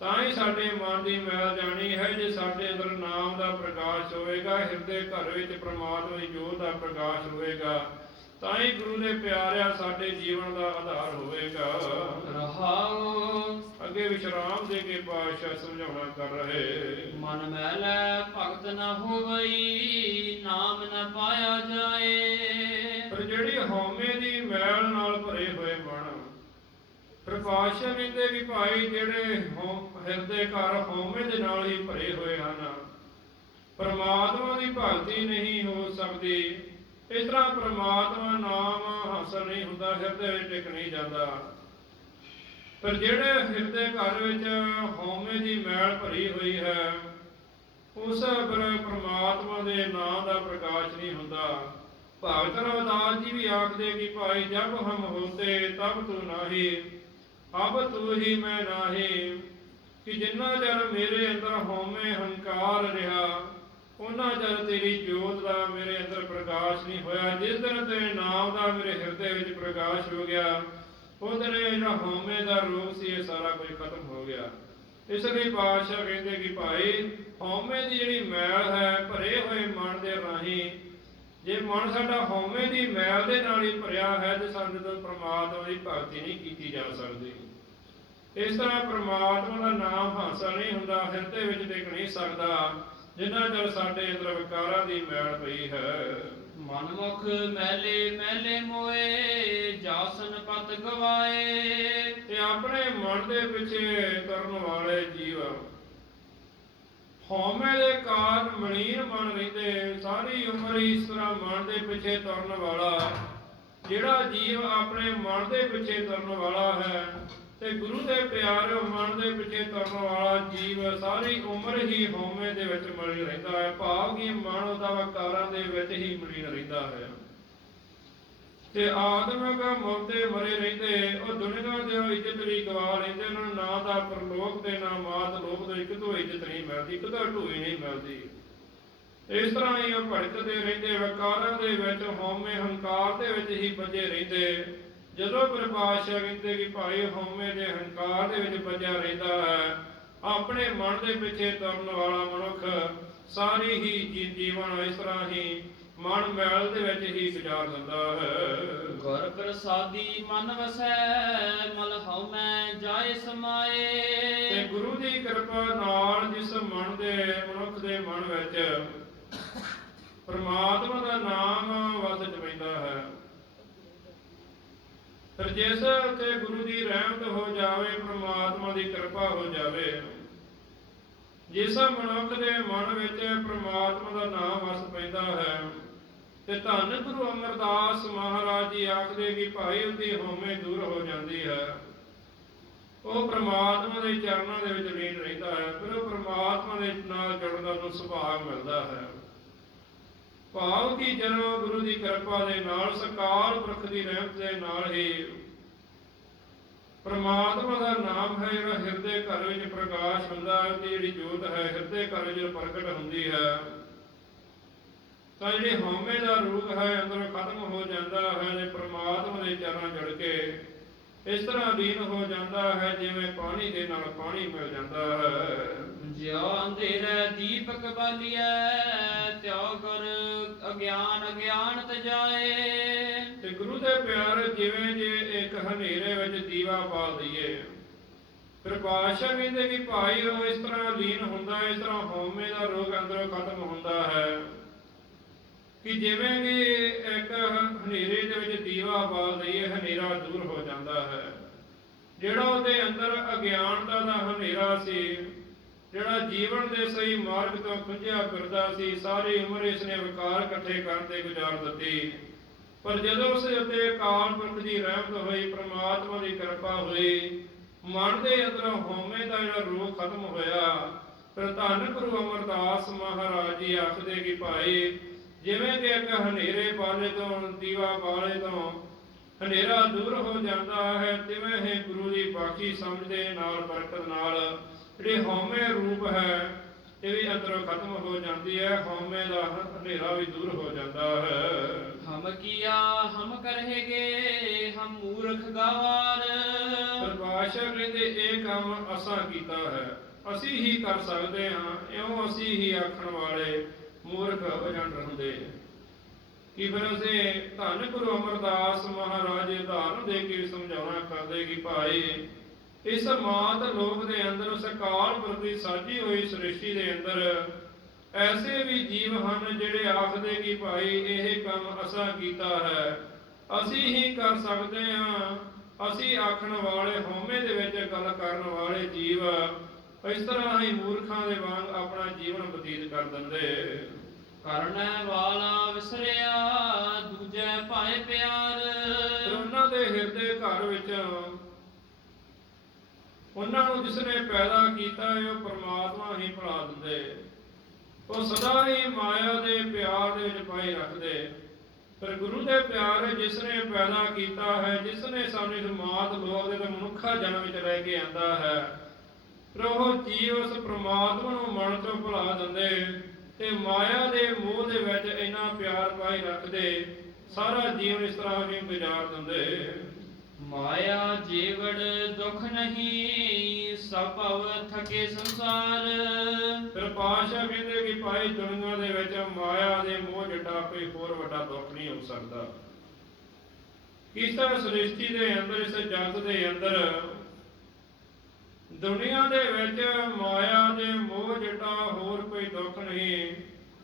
ਤਾਂ ਹੀ ਸਾਡੇ ਮਨ ਦੀ ਮੈਲ ਜਾਣੀ ਹੈ ਜੇ ਸਾਡੇ ਅੰਦਰ ਨਾਮ ਦਾ ਪ੍ਰਕਾਸ਼ ਹੋਵੇਗਾ, ਹਿਰਦੇ ਘਰ ਵਿੱਚ ਪ੍ਰਮਾਤਮਾ ਦੀ ਜੋਤ ਦਾ ਪ੍ਰਕਾਸ਼ ਹੋਵੇਗਾ। ਤਾਂ ਹੀ ਗੁਰੂ ਦੇ ਪਿਆਰਿਆ ਸਾਡੇ ਜੀਵਨ ਦਾ ਆਧਾਰ ਹੋਵੇਗਾ।
ਰਹਾਉ
ਅੱਗੇ ਵਿਸ਼ਰਾਮ ਦੇ ਕੇ ਪਾਤਸ਼ਾਹ ਸਮਝਾਉਣਾ ਕਰ ਰਹੇ।
ਮਨ ਮੈਲ ਭਗਤ ਨ ਹੋਵਈ ਨਾਮ ਨ ਪਾਇਆ ਜਾਏ।
ਪਰ ਜਿਹੜੀ ਹਉਮੈ ਦੀ ਮੈਲ ਨਾਲ ਭਰੇ ਹੋਏ ਮਨ ਪ੍ਰਕਾਸ਼ ਕਹਿੰਦੇ ਵੀ ਭਾਈ ਜਿਹੜੇ ਹਿਰਦੇ ਘਰ ਹਉਮੈ ਦੇ ਨਾਲ ਹੀ ਭਰੇ ਹੋਏ ਹਨ ਪਰਮਾਤਮਾ ਦੀ ਭਗਤੀ ਨਹੀਂ ਹੋ ਸਕਦੀ। ਇਸ ਤਰ੍ਹਾਂ ਪ੍ਰਮਾਤਮਾ ਨਾਮ ਹਾਸਲ ਨਹੀਂ ਹੁੰਦਾ, ਹਿਰਦੇ ਵਿੱਚ ਟਿਕ ਨਹੀਂ ਜਾਂਦਾ। ਪਰ ਜਿਹੜੇ ਹਿਰਦੇ ਘਰ ਵਿੱਚ ਹਉਮੈ ਦੀ ਮੈਲ ਭਰੀ ਹੋਈ ਹੈ, ਉਸ ਪਰ ਪ੍ਰਮਾਤਮਾ ਦੇ ਨਾਮ ਦਾ ਪ੍ਰਕਾਸ਼ ਨਹੀਂ ਹੁੰਦਾ। ਭਗਤ ਰਵਿਦਾਸ ਜੀ ਵੀ ਆਖਦੇ ਕਿ ਭਾਈ, ਜਬ ਹਮ ਹੋਤੇ ਤਬ ਤੂੰ ਨਾਹੀ, ਅਬ ਤੂੰ ਹੀ ਮੈਂ ਨਾਹੀ, ਕਿ ਜਿੰਨਾ ਚਿਰ ਮੇਰੇ ਅੰਦਰ ਹਉਮੈ ਹੰਕਾਰ ਰਿਹਾ ਉਹਨਾਂ ਚਿਰ ਤੇਰੀ ਜੋਤ ਦਾ ਮੇਰੇ ਅੰਦਰ ਪ੍ਰਕਾਸ਼ ਨਹੀਂ ਹੋਇਆ। ਜਿਸ ਦਿਨ ਤੇਰੇ ਨਾਮ ਦਾ ਮੇਰੇ ਹਿਰਦੇ ਵਿੱਚ ਪ੍ਰਕਾਸ਼ ਹੋ ਗਿਆ ਉਹ ਦਿਨ ਜਿਹੜਾ ਹਉਮੈ ਦਾ ਰੋਗ ਸੀ, ਇਹ ਸਾਰਾ ਕੁਝ ਖਤਮ ਹੋ ਗਿਆ। ਇਸ ਲਈ ਪਾਤਸ਼ਾਹ ਕਹਿੰਦੇ ਕਿ ਭਾਈ, ਹਉਮੈ ਦੀ ਜਿਹੜੀ ਮੈਲ ਹੈ, ਭਰੇ ਹੋਏ ਮਨ ਦੇ ਰਾਹੀਂ, ਜੇ ਮਨ ਸਾਡਾ ਹਉਮੈ ਦੀ ਮੈਲ ਦੇ ਨਾਲ ਹੀ ਭਰਿਆ ਹੈ, ਤੇ ਸਾਡੇ ਤੋਂ ਪ੍ਰਮਾਤਮਾ ਦੀ ਭਗਤੀ ਨਹੀਂ ਕੀਤੀ ਜਾ ਸਕਦੀ। ਇਸ ਤਰ੍ਹਾਂ ਪ੍ਰਮਾਤਮਾ ਦਾ ਨਾਮ ਹਾਸਲ ਨਹੀਂ ਹੁੰਦਾ, ਹਿਰਦੇ ਵਿੱਚ ਟਿਕ ਨਹੀਂ ਸਕਦਾ। ਜਿੰਨਾ ਚਿਰ ਸਾਡੇ ਅੰਦਰ ਵਿਕਾਰਾਂ ਦੀ ਮੈਲ ਪਈ ਹੈ।
ਮਨਮੁਖ ਮੈਲੇ ਮੈਲੇ ਮੋਏ ਜਾਸਨ ਪਤ ਗਵਾਏ।
ਤੇ ਆਪਣੇ ਮਨ ਦੇ ਪਿੱਛੇ ਕਰਨ ਵਾਲੇ ਜੀਵ ਹਉਮੈ ਦੇ ਕਾਰਨ ਮਲੀਨ ਬਣ ਰਹਿੰਦੇ ਸਾਰੀ ਉਮਰ ਇਸ ਤਰ੍ਹਾਂ ਮਨ ਦੇ ਪਿੱਛੇ ਤੁਰਨ ਵਾਲਾ। ਜਿਹੜਾ ਜੀਵ ਆਪਣੇ ਮਨ ਦੇ ਪਿੱਛੇ ਤੁਰਨ ਵਾਲਾ ਹੈ ਤੇ ਗੁਰੂ ਦੇ ਪਿਆਰੇ ਮਨ ਦੇ ਪਿੱਛੇ ਤੁਰਨ ਵਾਲਾ ਜੀਵ ਸਾਰੀ ਉਮਰ ਹੀ ਹਉਮੈ ਦੇ ਵਿੱਚ ਮਲਿਨ ਰਹਿੰਦਾ ਹੈ। ਭਾਵ ਕਿ ਮਨ ਉਹਦਾ ਵਕਾਰਾਂ ਦੇ ਵਿੱਚ ਹੀ ਮਲਿਨ ਰਹਿੰਦਾ ਹੈ। ਤੇ ਆਦਮਿਕ ਮੌਤੇ ਮਰੇ ਰਹਿੰਦੇ, ਉਹ ਦੁਨੀਆ ਦੇ ਇੱਜ਼ਤ ਵੀ ਗਵਾ ਲੈਂਦੇ ਉਹਨਾਂ ਨੂੰ ਨਾ ਦਾ ਪਰਲੋਕ ਤੇ ਨਾ ਮਾਤ ਲੋਕ ਦੇ ਕਿਤੋਂ ਇੱਜ਼ਤ ਨਹੀਂ ਮਿਲਦੀ ਕਿਤੋਂ ਢੂਈ ਨਹੀਂ ਮਿਲਦੀ। ਇਸ ਤਰ੍ਹਾਂ ਹੀ ਉਹ ਭਟਕਦੇ ਰਹਿੰਦੇ, ਵਕਾਰਾਂ ਦੇ ਵਿੱਚ ਹਉਮੈ ਹੰਕਾਰ ਦੇ ਵਿੱਚ ਹੀ ਵੱਜੇ ਰਹਿੰਦੇ। ਜਦੋਂ ਪ੍ਰਭਾਸ਼ਾ ਕਹਿੰਦੇ ਕਿ ਭਾਈ ਹਉਮੈ ਦੇ ਹੰਕਾਰ ਦੇ ਵਿੱਚ ਵੱਜਿਆ ਰਹਿੰਦਾ ਹੈ ਆਪਣੇ ਮਨ ਦੇ ਪਿੱਛੇ ਤੁਰਨ ਵਾਲਾ ਮਨੁੱਖ ਸਾਰੀ ਹੀ ਜੀਵਨ ਇਸ ਤਰ੍ਹਾਂ ਹੀ ਮਨ ਮੈਲ ਦੇ ਵਿੱਚ ਹੀ ਗੁਜ਼ਾਰ ਦਿੰਦਾ ਹੈ।
ਗੁਰ ਪ੍ਰਸਾਦੀ ਮਨ ਵਸੈ ਮਲ ਹਉਮੈ ਜਾਏ
ਤੇ
ਸਮਾਏ
ਗੁਰੂ ਦੀ ਕਿਰਪਾ ਨਾਲ ਜਿਸ ਮਨ ਦੇ ਮਨੁੱਖ ਦੇ ਮਨ ਵਿੱਚ ਪ੍ਰਮਾਤਮਾ ਦਾ ਨਾਮ ਵਸ ਪੈਂਦਾ ਹੈ। ਫਿਰ ਜਿਸ ਤੇ ਗੁਰੂ ਦੀ ਰਹਿਮਤ ਹੋ ਜਾਵੇ, ਪ੍ਰਮਾਤਮਾ ਦੀ ਕਿਰਪਾ ਹੋ ਜਾਵੇ, ਜਿਸ ਮਨੁੱਖ ਦੇ ਮਨ ਵਿੱਚ ਪ੍ਰਮਾਤਮਾ ਦਾ ਨਾਮ ਵਸ ਪੈਂਦਾ ਹੈ, ਤੇ ਧੰਨ ਗੁਰੂ ਅਮਰਦਾਸ ਮਹਾਰਾਜ ਜੀ ਆਖਦੇ ਕਿ ਭਾਈ ਉਹਦੀ ਹਉਮੈ ਦੂਰ ਹੋ ਜਾਂਦੀ ਹੈ। ਉਹ ਪ੍ਰਮਾਤਮਾ ਦੇ ਚਰਨਾਂ ਦੇ ਵਿੱਚ ਲੀਨ ਰਹਿੰਦਾ ਹੈ, ਫਿਰ ਉਹ ਪ੍ਰਮਾਤਮਾ ਦੇ ਨਾਲ ਜੁੜਨ ਦਾ ਉਹਨੂੰ ਸੁਭਾਗ ਮਿਲਦਾ ਹੈ। ਭਾਵ ਕਿ ਜਨਮ ਗੁਰੂ ਦੀ ਕਿਰਪਾ ਦੇ ਨਾਲ, ਸਕਾਰ ਪੁਰਖ ਦੀ ਰਹਿਮਤ ਦੇ ਨਾਲ ਹੀ ਪ੍ਰਮਾਤਮਾ ਦਾ ਨਾਮ ਹੈ, ਜਿਹੜਾ ਹਿਰਦੇ ਘਰ ਵਿੱਚ ਪ੍ਰਕਾਸ਼ ਹੁੰਦਾ ਹੈ, ਤੇ ਜਿਹੜੀ ਜੋਤ ਹੈ, ਹਿਰਦੇ ਘਰ ਵਿੱਚ ਪ੍ਰਗਟ ਹੁੰਦੀ ਹੈ। ਤਾਂ ਜਿਹੜੇ ਹਉਮੈ ਦਾ ਰੂਪ ਹੈ, ਅੰਦਰੋਂ ਖਤਮ ਹੋ ਜਾਂਦਾ ਹੈ ਤੇ ਪ੍ਰਮਾਤਮਾ ਦੇ ਚਰਨਾਂ ਜੁੜ ਕੇ ਇਸ ਤਰ੍ਹਾਂ ਲੀਨ ਹੋ ਜਾਂਦਾ ਹੈ, ਜਿਵੇਂ ਪਾਣੀ ਦੇ ਨਾਲ ਪਾਣੀ ਮਿਲ ਜਾਂਦਾ ਹੈ।
ਜਿਉ ਅੰਧੇਰੇ ਦੀਪਕ ਬਾਲੀਐ, ਤਿਉ ਗੁਰ ਅਗਿਆਨ ਅਗਿਆਨਤ ਜਾਏ।
ਤੇ ਗੁਰੂ ਦੇ ਪਿਆਰ ਜਿਵੇਂ ਜੇ ਇੱਕ ਹਨੇਰੇ ਵਿੱਚ ਦੀਵਾ ਬਾਲ ਦਈਏ। ਫਿਰ ਕਹਿੰਦੇ ਕਿ ਭਾਈ ਉਹ ਇਸ ਤਰ੍ਹਾਂ ਲੀਨ ਹੁੰਦਾ, ਇਸ ਤਰ੍ਹਾਂ ਹਉਮੈ ਦਾ ਰੋਗ ਅੰਦਰੋਂ ਖਤਮ ਹੁੰਦਾ ਹੈ। ਕਿ ਜਿਵੇਂ ਕਿ ਇੱਕ ਹਨੇਰੇ ਦੇ ਵਿੱਚ ਦੀਵਾ ਬਾਲ ਦਈਏ, ਹਨੇਰਾ ਦੂਰ ਹੋ ਜਾਂਦਾ ਹੈ। ਜਿਹੜਾ ਉਹਦੇ ਅੰਦਰ ਅਗਿਆਨਤਾ ਦਾ ਹਨੇਰਾ ਸੀ ਜਿਹੜਾ ਜੀਵਨ ਦੇ ਸਹੀ ਮਾਰਗ ਤੋਂ ਖੁੰਝਿਆ ਫਿਰਦਾ ਸੀ, ਸਾਰੀ ਉਮਰ ਇਸਨੇ ਵਿਕਾਰ ਇਕੱਠੇ ਕਰਨ ਤੇ ਗੁਜ਼ਾਰ ਦਿੱਤੀ। ਪਰ ਜਦੋਂ ਉਸ ਉੱਤੇ ਅਕਾਲ ਪੁਰਖ ਦੀ ਰਹਿਮਤ ਹੋਈ, ਪ੍ਰਮਾਤਮਾ ਦੀ ਕਿਰਪਾ ਹੋਈ, ਮਨ ਦੇ ਅੰਦਰੋਂ ਹਉਮੈ ਦਾ ਜਿਹੜਾ ਰੋਗ ਖਤਮ ਹੋਇਆ, ਫਿਰ ਧੰਨ ਗੁਰੂ ਅਮਰਦਾਸ ਮਹਾਰਾਜ ਜੀ ਆਖਦੇ ਕਿ ਭਾਈ, ਜਿਵੇਂ ਕਿ ਇੱਕ ਹਨੇਰੇ ਬਾਲੇ ਤੋਂ, ਦੀਵਾ ਬਾਲੇ ਤੋਂ ਹਨੇਰਾ ਦੂਰ ਹੋ ਜਾਂਦਾ ਹੈ, ਤਿਵੇਂ ਹੀ ਗੁਰੂ ਦੀ ਬਾਕੀ ਸਮਝਦੇ, ਨਾਲ ਬਰਕਤ ਨਾਲ ਜਿਹੜੀ ਹਉਮੈ ਰੂਪ ਹੈ ਇਹ ਵੀ ਅੰਦਰੋਂ ਖਤਮ ਹੋ ਜਾਂਦੀ ਹੈ ਹਉਮੈ ਦਾ ਹਨੇਰਾ ਵੀ ਦੂਰ ਹੋ ਜਾਂਦਾ ਹੈ।
ਹਮ ਕੀਆ ਹਮ ਕਰਹਿਗੇ ਹਮ ਮੂਰਖ ਗਵਾਰ।
ਪਰਮਾਸ਼ਾ ਕਹਿੰਦੇ ਇਹ ਕੰਮ ਅਸਾਂ ਕੀਤਾ ਹੈ। ਅਸੀਂ ਹੀ ਕਰ ਸਕਦੇ ਹਾਂ ਇਉਂ ਅਸੀਂ ਹੀ ਆਖਣ ਵਾਲੇ ਮੂਰਖ ਅਜੰਡ ਹੁੰਦੇ ਕਿ ਫਿਰ ਅਸੀਂ ਧੰਨ ਗੁਰੂ ਅਮਰਦਾਸ ਮਹਾਰਾਜ ਉਦਾਹਰਨ ਦੇ ਕੇ ਸਮਝਾਉਣਾ ਕਰਦੇ ਕਿ ਭਾਈ ਇਸ ਮਾਤ ਲੋਕ ਦੇ ਅੰਦਰ ਪੁਰਖ ਦੀ ਸਾਜੀ ਹੋਈ ਸ੍ਰਿਸ਼ਟੀ ਦੇ ਅੰਦਰ ਐਸੇ ਵੀ ਜੀਵ ਹਨ ਜਿਹੜੇ ਆਖਦੇ ਕਿ ਭਾਈ ਇਹ ਕੰਮ ਅਸਾਂ ਕੀਤਾ ਹੈ। ਅਸੀਂ ਹੀ ਕਰ ਸਕਦੇ ਹਾਂ। ਅਸੀਂ ਆਖਣ ਵਾਲੇ ਹਉਮੈ ਦੇ ਵਿੱਚ ਗੱਲ ਕਰਨ ਵਾਲੇ ਜੀਵ ਇਸ ਤਰ੍ਹਾਂ ਹੀ ਮੂਰਖਾਂ ਦੇ ਵਾਂਗ ਆਪਣਾ ਜੀਵਨ ਬਤੀਤ ਕਰ ਦਿੰਦੇ।
ਕਰਨੈ ਵਾਲਾ ਵਿਸਰਿਆ ਦੂਜੈ ਭਾਏ ਪਿਆਰ।
ਉਹਨਾਂ ਦੇ ਹਿਰਦੇ ਘਰ ਵਿੱਚ ਉਹਨਾਂ ਨੂੰ ਜਿਸ ਨੇ ਪੈਦਾ ਕੀਤਾ ਹੈ, ਉਹ ਪ੍ਰਮਾਤਮਾ ਹੀ ਭੁਲਾ ਦਿੰਦੇ। ਉਹ ਸਦਾ ਹੀ ਮਾਇਆ ਦੇ ਪਿਆਰ ਦੇ ਵਿੱਚ ਰੱਖਦੇ। ਪਰ ਗੁਰੂ ਦੇ ਪਿਆਰ ਜਿਸ ਨੇ ਪੈਦਾ ਕੀਤਾ ਹੈ ਜਿਸ ਨੇ ਸਾਨੂੰ ਇਸ ਮਾਤ ਲੋਕ ਦੇ ਮਨੁੱਖਾ ਜਨਮ ਵਿੱਚ ਰਹਿ ਕੇ ਆਂਦਾ ਹੈ ਫਿਰ ਉਹ ਜੀਵ ਉਸ ਪ੍ਰਮਾਤਮਾ ਨੂੰ ਮਨ ਤੋਂ ਭੁਲਾ ਦਿੰਦੇ ਤੇ ਮਾਇਆ ਦੇ ਮੋਹ ਦੇ ਵਿੱਚ ਇੰਨਾ ਪਿਆਰ ਪਾਈ ਰੱਖਦੇ, ਸਾਰਾ ਜੀਵਨ ਇਸ ਤਰ੍ਹਾਂ ਹੀ ਗੁਜ਼ਾਰ ਦਿੰਦੇ।
ਮਾਇਆ ਜੀਵੜ ਦੁਖ ਨਹੀਂ ਸਭਵ ਥਕੇ ਸੰਸਾਰ।
ਫਿਰ ਪਾਸ਼ਾ ਕਹਿੰਦੇ ਕਿ ਭਾਈ ਦੁਨੀਆ ਦੇ ਵਿੱਚ ਮਾਇਆ ਦੇ ਮੋਹ ਜਿੱਡਾ ਕੋਈ ਹੋਰ ਵੱਡਾ ਦੁੱਖ ਨਹੀਂ ਹੋ ਸਕਦਾ। ਇਸ ਤਰ੍ਹਾਂ ਸ੍ਰਿਸ਼ਟੀ ਦੇ ਅੰਦਰ, ਇਸ ਜਗਤ ਦੇ ਅੰਦਰ ਦੁਨੀਆ ਦੇ ਵਿੱਚ ਮਾਇਆ ਦੇ ਮੋਹ ਜਿੱਡਾ ਹੋਰ ਕੋਈ ਦੁੱਖ ਨਹੀਂ,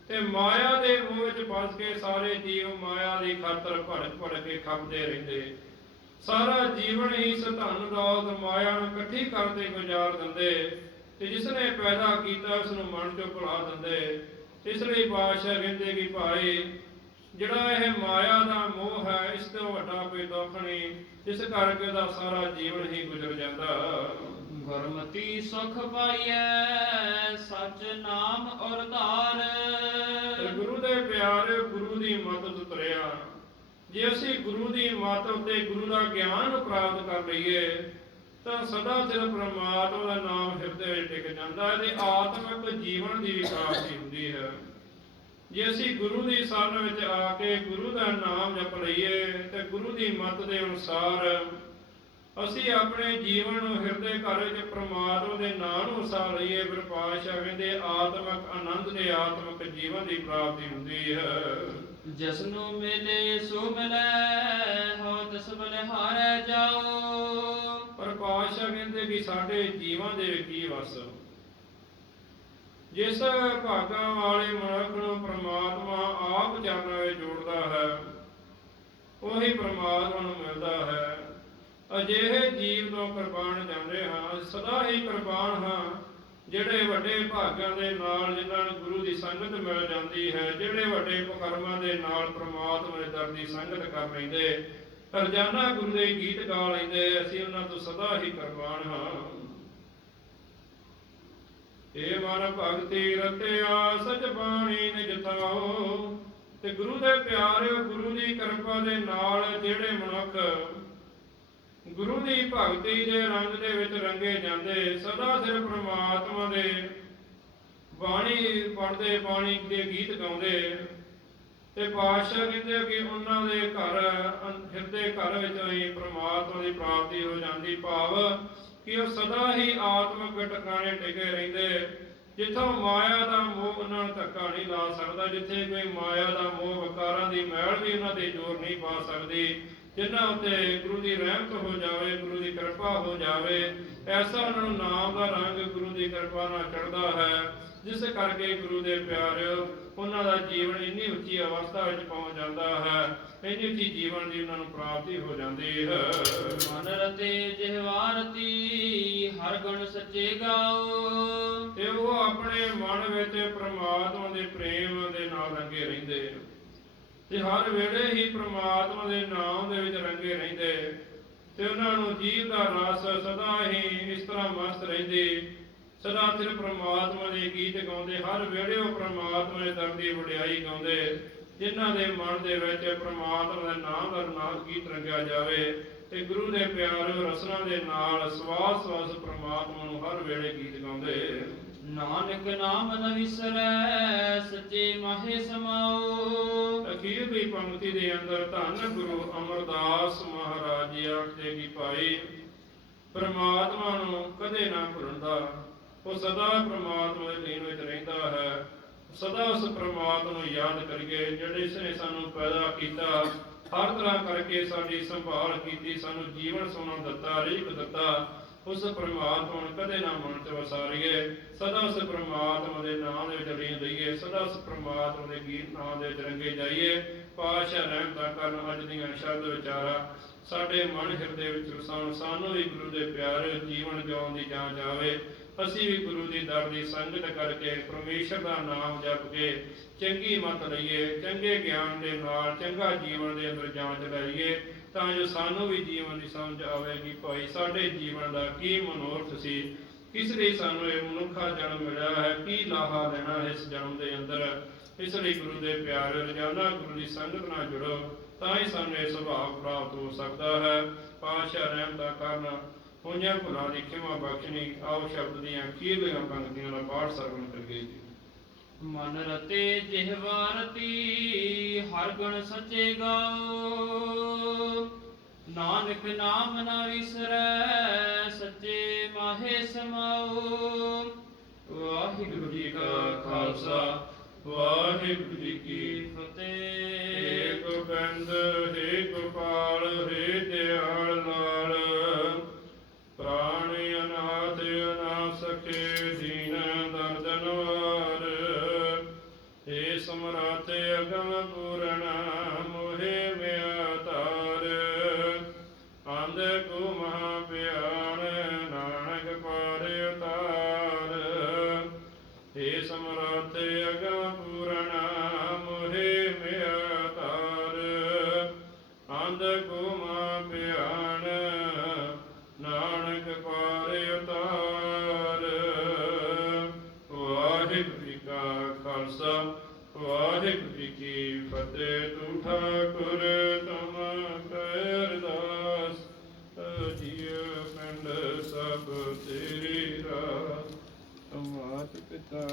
ਤੇ ਮਾਇਆ ਦੇ ਮੋਹ ਵਿੱਚ ਫਸ ਕੇ ਸਾਰੇ ਜੀਵ ਮਾਇਆ ਦੀ ਖਾਤਰ ਭੜਕ ਭੜਕ ਕੇ ਖਪਦੇ ਰਹਿੰਦੇ। ਸਾਰਾ ਜੀਵਨ ਇਸ ਧਨ ਦੌਲਤ ਮਾਇਆ ਨੂੰ ਇਕੱਠੀ ਕਰਦੇ ਗੁਜ਼ਾਰ ਦਿੰਦੇ ਤੇ ਜਿਸ ਨੇ ਪੈਦਾ ਕੀਤਾ ਉਸ ਨੂੰ ਮਨ ਚੋਂ ਭੁਲਾ ਦਿੰਦੇ। ਇਸ ਲਈ ਬਾਦਸ਼ਾਹ ਕਹਿੰਦੇ ਕਿ ਭਾਈ ਜਿਹੜਾ ਇਹ ਮਾਇਆ ਦਾ ਮੋਹ ਹੈ ਇਸ ਤੋਂ ਵੱਡਾ ਕੋਈ ਦੁੱਖ ਨਹੀਂ। ਇਸ ਕਰਕੇ ਦਾ ਸਾਰਾ ਜੀਵਨ ਹੀ ਗੁਜ਼ਰ ਜਾਂਦਾ।
ਗੁਰਮਤੀ ਸੁਖ ਪਾਈਐ ਸਚ ਨਾਮ ਔਰ ਧਾਰ।
ਤੇ ਗੁਰੂ ਦੇ ਪਿਆਰੇ ਗੁਰੂ ਦੀ ਮਦਦ ਤੁਰਿਆ ਜੇ ਅਸੀਂ ਗੁਰੂ ਦੀ ਮੱਤ ਉੱਤੇ ਗੁਰੂ ਦਾ ਗਿਆਨ ਪ੍ਰਾਪਤ ਕਰ ਲਈਏ, ਤਾਂ ਸਦਾ ਸਿਰ ਪ੍ਰਮਾਤਮਾ ਦਾ ਨਾਮ ਹਿਰਦੇ ਵਿੱਚ ਟਿਕ ਜਾਂਦਾ ਹੈ ਤੇ ਆਤਮਿਕ ਜੀਵਨ ਦੀ ਵਿਕਾਸ ਹੁੰਦੀ ਹੈ। ਜੇ ਅਸੀਂ ਗੁਰੂ ਦੀ ਸ਼ਰਨ ਵਿੱਚ ਆ ਕੇ ਗੁਰੂ ਦਾ ਨਾਮ ਜਪ ਲਈਏ, ਤੇ ਗੁਰੂ ਦੀ ਮੱਤ ਦੇ ਅਨੁਸਾਰ ਅਸੀਂ ਆਪਣੇ ਜੀਵਨ ਨੂੰ ਹਿਰਦੇ ਘਰ ਵਿੱਚ ਪ੍ਰਮਾਤਮਾ ਦੇ ਨਾਮ ਨੂੰ ਵਸਾ ਲਈਏ ਫਿਰ ਪਾਤਸ਼ਾਹ ਕਹਿੰਦੇ ਆਤਮਿਕ ਆਨੰਦ ਤੇ ਆਤਮਿਕ ਜੀਵਨ ਦੀ ਪ੍ਰਾਪਤੀ ਹੁੰਦੀ ਹੈ।
ਜਿਸ ਨੂੰ ਮਿਲੇ ਸੋ ਮਿਲੈ ਹੋ ਤਿਸ ਬਲਿਹਾਰੈ ਜਾਓ।
ਪਰ ਪਾਤਸ਼ਾਹ ਕਹਿੰਦੇ ਕਿ ਸਾਡੇ ਜੀਵਾਂ ਦੇ ਵਿੱਚ ਕੀ ਵਸ। ਜਿਸ ਭਾਗਾਂ ਵਾਲੇ ਮਨੁੱਖ ਨੂੰ ਪ੍ਰਮਾਤਮਾ ਆਪ ਚਰਨਾਂ ਵਿੱਚ ਜੋੜਦਾ ਹੈ ਉਹੀ ਪ੍ਰਮਾਤਮਾ ਨੂੰ ਮਿਲਦਾ ਹੈ। ਅਜਿਹੇ ਜੀਵ ਤੋਂ ਕੁਰਬਾਨ ਜਾਂਦੇ ਹਾਂ, ਸਦਾ ਹੀ ਕੁਰਬਾਨ ਹਾਂ। ਜਿਹੜੇ ਵੱਡੇ ਭਾਗਾਂ ਦੇ ਨਾਲ ਜਿਨ੍ਹਾਂ ਨੂੰ ਗੁਰੂ ਦੀ ਸੰਗਤ ਮਿਲ ਜਾਂਦੀ ਹੈ, ਜਿਹੜੇ ਵੱਡੇ ਕਰਮਾਂ ਦੇ ਨਾਲ ਪ੍ਰਮਾਤਮਾ ਦੇ ਦਰ ਦੀ ਸੰਗਤ ਕਰ ਲੈਂਦੇ, ਰੋਜ਼ਾਨਾ ਗੁਰੂ ਦੇ ਗੀਤ ਗਾ ਲੈਂਦੇ, ਅਸੀਂ ਉਹਨਾਂ ਤੋਂ ਸਦਾ ਹੀ ਕੁਰਬਾਨ ਹਾਂ। ਏ ਮਨ ਭਗਤੀ ਰਤਿਆ ਸਚ ਬਾਣੀ ਨਿਜ ਤੇ ਗੁਰੂ ਦੇ ਪਿਆਰਿਓ, ਗੁਰੂ ਦੀ ਕਿਰਪਾ ਦੇ ਨਾਲ ਜਿਹੜੇ ਮਨੁੱਖ ਗੁਰੂ ਦੀ ਭਗਤੀ ਦੇ ਰੰਗ ਦੇ ਵਿੱਚ ਰੰਗੇ ਜਾਂਦੇ, ਸਦਾ ਸਿਰ ਪ੍ਰਮਾਤਮਾ ਦੇ ਬਾਣੀ ਪੜ੍ਹਦੇ, ਬਾਣੀ ਦੇ ਗੀਤ ਗਾਉਂਦੇ। ਤੇ ਪਾਤਸ਼ਾਹ ਕਹਿੰਦੇ ਕਿ ਉਹਨਾਂ ਦੇ ਘਰ, ਹਿਰਦੇ ਘਰ ਵਿੱਚ ਹੀ ਪ੍ਰਮਾਤਮਾ ਦੀ ਪ੍ਰਾਪਤੀ ਹੋ ਜਾਂਦੀ। ਭਾਵ ਕਿ ਉਹ ਸਦਾ ਹੀ ਆਤਮਿਕ ਟਿਕਾਣੇ ਟਿਕੇ ਰਹਿੰਦੇ। ਜਿੱਥੋਂ ਮਾਇਆ ਦਾ ਮੋਹ ਉਹਨਾਂ ਨੂੰ ਧੱਕਾ ਨਹੀਂ ਲਾ ਸਕਦਾ, ਜਿੱਥੇ ਕੋਈ ਮਾਇਆ ਦਾ ਮੋਹ ਵਿਕਾਰਾਂ ਦੀ ਮਹਿਲ ਵੀ ਉਹਨਾਂ ਤੇ ਜ਼ੋਰ ਨਹੀਂ ਪਾ ਸਕਦੀ। ਜਿਨ੍ਹਾਂ ਉੱਤੇ ਗੁਰੂ ਦੀ ਰਹਿਮਤ ਹੋ ਜਾਵੇ ਗੁਰੂ ਦੀ ਕਿਰਪਾ ਹੋ ਜਾਵੇ ਐਸਾ ਉਹਨਾਂ ਨੂੰ ਨਾਮ ਦਾ ਰੰਗ ਗੁਰੂ ਦੀ ਕਿਰਪਾ ਨਾਲ ਚੜਦਾ ਹੈ ਜਿਸ ਕਰਕੇ ਗੁਰੂ ਦੇ ਪਿਆਰਿਓ ਉਹਨਾਂ ਦਾ ਜੀਵਨ ਇੰਨੀ ਉੱਚੀ ਅਵਸਥਾ ਵਿੱਚ ਪਹੁੰਚ ਜਾਂਦਾ ਹੈ ਇੰਨੀ ਉੱਚੀ ਜੀਵਨ ਦੀ ਉਹਨਾਂ ਨੂੰ ਪ੍ਰਾਪਤੀ ਹੋ ਜਾਂਦੀ ਹੈ।
ਮਨ ਰਤੇ ਜਿਹਵਾਰਤੀ ਹਰ ਗੁਣ ਸੱਚੇ ਗਾਓ।
ਤੇ ਉਹ ਆਪਣੇ ਮਨ ਵਿੱਚ ਪ੍ਰਮਾਤਮਾ ਦੇ ਪ੍ਰੇਮ ਦੇ ਨਾਲ ਰੰਗੇ ਰਹਿੰਦੇ। ਤੇ ਹਰ ਵੇਲੇ ਹੀ ਪ੍ਰਮਾਤਮਾ ਦੇ ਨਾਮ ਦੇ ਵਿੱਚ ਰੰਗੇ ਰਹਿੰਦੇ। ਤੇ ਉਹਨਾਂ ਨੂੰ ਜੀਵ ਦਾ ਰਸ ਸਦਾ ਹੀ ਇਸ ਤਰ੍ਹਾਂ ਮਸਤ ਰਹਿੰਦੇ। ਸਦਾ ਸਿਰ ਪ੍ਰਮਾਤਮਾ ਦੇ ਗੀਤ ਗਾਉਂਦੇ। ਹਰ ਵੇਲੇ ਉਹ ਪ੍ਰਮਾਤਮਾ ਦੇ ਦਰ ਦੀ ਵਡਿਆਈ ਗਾਉਂਦੇ। ਜਿਨ੍ਹਾਂ ਦੇ ਮਨ ਦੇ ਵਿੱਚ ਪ੍ਰਮਾਤਮਾ ਦੇ ਨਾਮ ਦਾ ਨਾਮ ਗੀਤ ਰੰਗਿਆ ਜਾਵੇ ਤੇ ਗੁਰੂ ਦੇ ਪਿਆਰ ਰਸਨਾ ਦੇ ਨਾਲ ਸਵਾਸ ਸਵਾਸ ਪ੍ਰਮਾਤਮਾ ਨੂੰ ਹਰ ਵੇਲੇ ਗੀਤ ਗਾਉਂਦੇ।
ਨਾਨਕ ਨਾਮ ਨ ਵਿਸਰੈ, ਸੱਚੇ ਮਾਹੇ ਸਮਾਓ।
ਅਖੀਰਲੀ ਪੰਕਤੀ ਦੇ ਅੰਦਰ ਧੰਨ ਗੁਰੂ ਅਮਰਦਾਸ ਮਹਾਰਾਜ ਆਖਦੇ ਕਿ ਭਾਈ, ਪ੍ਰਮਾਤਮਾ ਨੂੰ ਕਦੇ ਨਾ ਭੁੱਲਦਾ। ਉਹ ਸਦਾ ਪ੍ਰਮਾਤਮਾ ਦੇ ਲੀਨ ਵਿੱਚ ਰਹਿੰਦਾ ਹੈ। ਸਦਾ ਉਸ ਪ੍ਰਮਾਤਮਾ ਨੂੰ ਯਾਦ ਕਰੀਏ, ਜਿਹੜੇ ਇਸ ਨੇ ਸਾਨੂੰ ਪੈਦਾ ਕੀਤਾ, ਹਰ ਤਰ੍ਹਾਂ ਕਰਕੇ ਸਾਡੀ ਸੰਭਾਲ ਕੀਤੀ, ਸਾਨੂੰ ਜੀਵਨ ਸੋਨਾ ਦਿੱਤਾ ਰੀਕ ਦਿੱਤਾ। ਉਸ ਪਰਮਾਤਮਾ ਨੂੰ ਕਦੇ ਨਾ ਮਨ ਚ ਵਸਾਰੀਏ। ਸਦਾ ਉਸ ਪ੍ਰਮਾਤਮਾ ਦੇ ਨਾਮ ਦੇ ਵਿੱਚ ਲੀਨ ਰਹੀਏ। ਸਦਾ ਉਸ ਪ੍ਰਮਾਤਮਾ ਦੇ ਗੀਤ ਨਾਮ ਦੇ ਵਿੱਚ ਰੰਗੇ ਜਾਈਏ। ਪਾਸ਼ਾ ਰਹਿਮਤਾਂ ਕਰਨ ਅੱਜ ਦੀਆਂ ਸ਼ਬਦ ਵਿਚਾਰਾ। ਸਾਡੇ ਮਨ ਹਿਰਦੇ ਵਿੱਚ ਰਸਾਉਣ, ਸਾਨੂੰ ਵੀ ਗੁਰੂ ਦੇ ਪਿਆਰੇ ਜੀਵਨ ਜਿਉਣ ਦੀ ਜਾਂਚ ਆਵੇ ਅਸੀਂ ਵੀ ਗੁਰੂ ਦੀ ਦਰ ਦੀ ਸੰਗਤ ਕਰਕੇ ਪਰਮੇਸ਼ਰ ਦਾ ਨਾਮ ਜਪ ਕੇ ਚੰਗੀ ਮਤ ਲਈਏ। ਚੰਗੇ ਗਿਆਨ ਦੇ ਨਾਲ, ਚੰਗਾ ਜੀਵਨ ਦੇ ਅੰਦਰ ਜਾਂਚ ਲਈਏ। ਤਾਂ ਜੋ ਸਾਨੂੰ ਵੀ ਜੀਵਨ ਦੀ ਸਮਝ ਆਵੇਗੀ ਭਾਈ ਸਾਡੇ ਜੀਵਨ ਦਾ ਕੀ ਮਨੋਰਥ ਸੀ, ਕਿਸ ਲਈ ਸਾਨੂੰ ਇਹ ਮਨੁੱਖਾ ਜਨਮ ਮਿਲਿਆ ਹੈ, ਕੀ ਲਾਹਾ ਲੈਣਾ ਇਸ ਜਨਮ ਦੇ ਅੰਦਰ। ਇਸ ਲਈ ਗੁਰੂ ਦੇ ਪਿਆਰੇ ਰੋਜ਼ਾਨਾ ਗੁਰੂ ਦੀ ਸੰਗਤ ਨਾਲ ਜੁੜੋ, ਤਾਂ ਹੀ ਸਾਨੂੰ ਇਹ ਸੁਭਾਅ ਪ੍ਰਾਪਤ ਹੋ ਸਕਦਾ ਹੈ। ਪਾਸ਼ਾ ਰਹਿਮਤਾ ਕਰਨ ਹੋਈਆਂ ਭੁੱਲਾਂ ਦੀ ਖਿਮਾ ਬਖਸ਼ਣੀ, ਆਓ ਸ਼ਬਦ ਦੀਆਂ ਅਖੀਰਲੀਆਂ ਪੰਕਤੀਆਂ ਦਾ ਪਾਠ ਸਰਵਣ ਕਰੀਏ ਜੀ।
ਮਨ ਰਤੇ ਜਿਹਵਾ ਹਰ ਗੁਣ ਸੱਚੇ ਗਾਓ। ਨਾਨਕ ਨਾਮ ਨਾ ਵਿਸਰੈ, ਸੱਚੇ ਮਾਹੇ ਸਮਾਓ। ਵਾਹਿਗੁਰੂ ਜੀ ਕਾ ਖਾਲਸਾ,
ਵਾਹਿਗੁਰੂ ਜੀ ਕੀ
ਫਤਿਹ।
ਏਕ ਬੰਦ ਹੈ ਗੋਪਾਲ। ਪਾਰ ਵਾਹਿਗੁਰੂ ਜੀ ਕਾ ਖਾਲਸਾ, ਵਾਹਿਗੁਰੂ ਜੀ ਕੀ ਫਤਿਹ। ਤੂੰ ਠਾਕੁਰ ਤੁਮ ਕਰਦਾਸ ਜੀਉ ਪਿੰਡ ਸਭ ਤੇਰੀ ਰਾਤ ਮਾਤ ਪਿਤਾ।